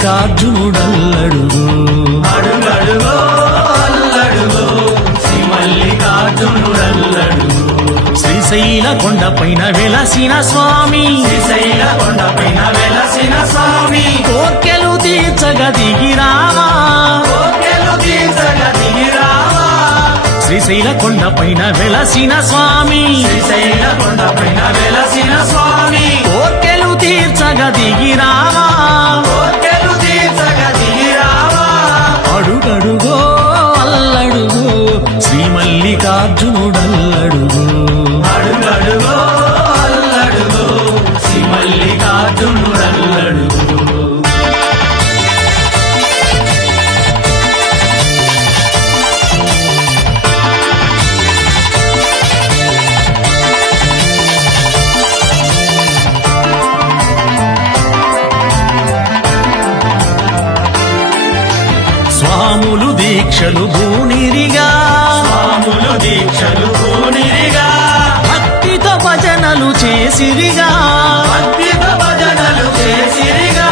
మల్లికార్జునుడల్లడుగు. అడుగడుగో అల్లడుగో శ్రీ మల్లికార్జునుడల్లడుగు శ్రీశైల కొండపైన వెలసిన స్వామి. శ్రీశైల కొండపైన వెలసిన స్వామి. కోర్కెలు తీర్చగ దిగిరామా కోకెలు తీర్చగ దిగిరావా శ్రీశైల కొండపైన వెలసిన స్వామి. శ్రీశైల కొండపైన వెలసిన స్వామి. మల్లికార్జునుడల్లడు స్వాములు దీక్షలు భూనిరిగా చేసిరిగా. భక్తిత భజనలు చేసిరిగా.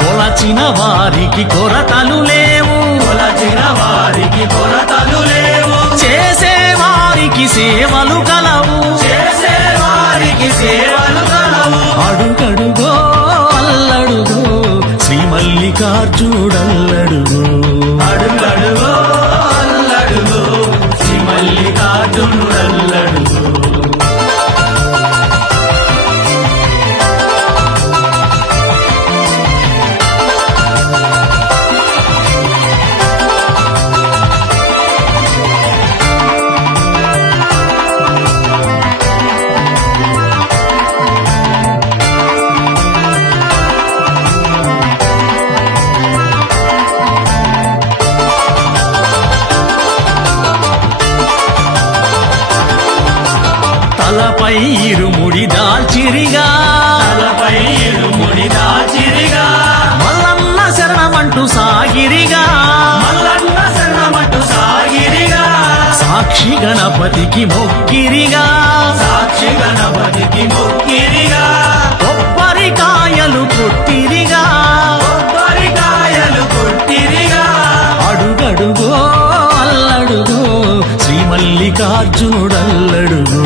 కొలచిన వారికి కొరతలు లేవు. కొలచిన వారికి కొరతలు లేవు. చేసే వారికి సేవలు కలవు. చేసే వారికి సేవలు కలవు. అడుగడుగో అల్లడుగో శ్రీ మల్లికార్జునుడల్లడుగో తలపై ఇరుముడి దాల్చిరిగా తలపై ఇరుముడి దాల్చిరిగా మల్లన్న శరణమంటూ సాగిరిగా. మల్లన్న శరణమంటూ సాగిరిగా సాక్షి గణపతికి మొక్కిరిగా. సాక్షి గణపతికి మొక్కిరిగా కొబ్బరికాయలు కొట్టిరిగా కొబ్బరికాయలు కొట్టిరిగా. అడుగడుగో అల్లడుగో శ్రీ మల్లికార్జునుడల్లడుగో.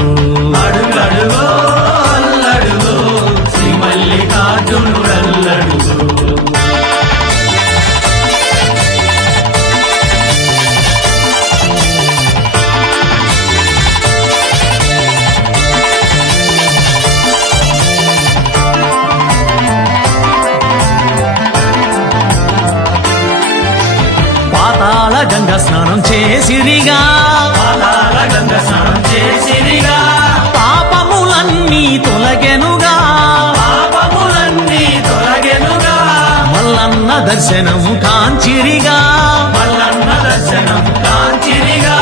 చేసిరిగా. పాపములన్నీ తొలగెనుగా. పాపములన్నీ తొలగెనుగా. మల్లన్న దర్శనము కాంచిరిగా. మల్లన్న దర్శనం కాంచిరిగా.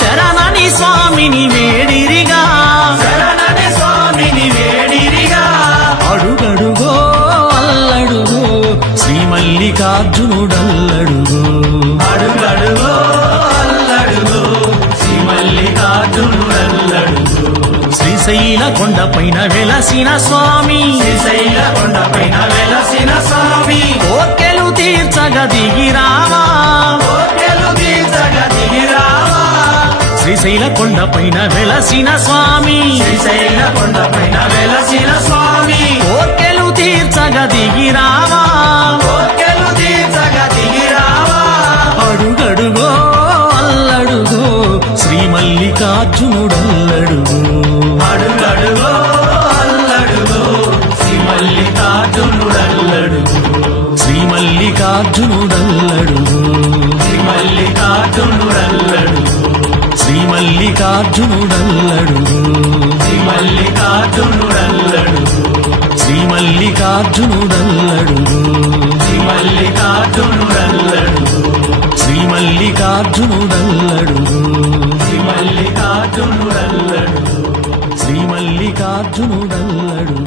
శరణని స్వామిని వేడిరిగా. శరణని స్వామిని వేడిరిగా. అడుగడుగో అల్లడుగో శ్రీ మల్లికార్జునుడల్లడుగో శ్రీశైల కొండపైన వెలసిన స్వామి శ్రీశైల కొండపైన వెలసిన స్వామి. కోర్కెలు తీర్చగ దిగిరామా కోర్కెలు తీర్చగ దిగిరావా శ్రీశైల కొండపైన వెలసిన స్వామి శ్రీశైల కొండపైన వెలసిన స్వామి. కోర్కెలు తీర్చగ దిగిరామా కోర్కెలు తీర్చగ దిగిరావా అడుగడుగో అల్లడుగో శ్రీ మల్లికార్జును మల్లికార్జునుడల్లడుగో శ్రీ మల్లికార్జునుడల్లడుగో శ్రీ మల్లికార్జునుడల్లడుగో శ్రీ మల్లికార్జునుడల్లడుగో శ్రీ మల్లికార్జునుడల్లడుగో శ్రీ మల్లికార్జునుడల్లడుగో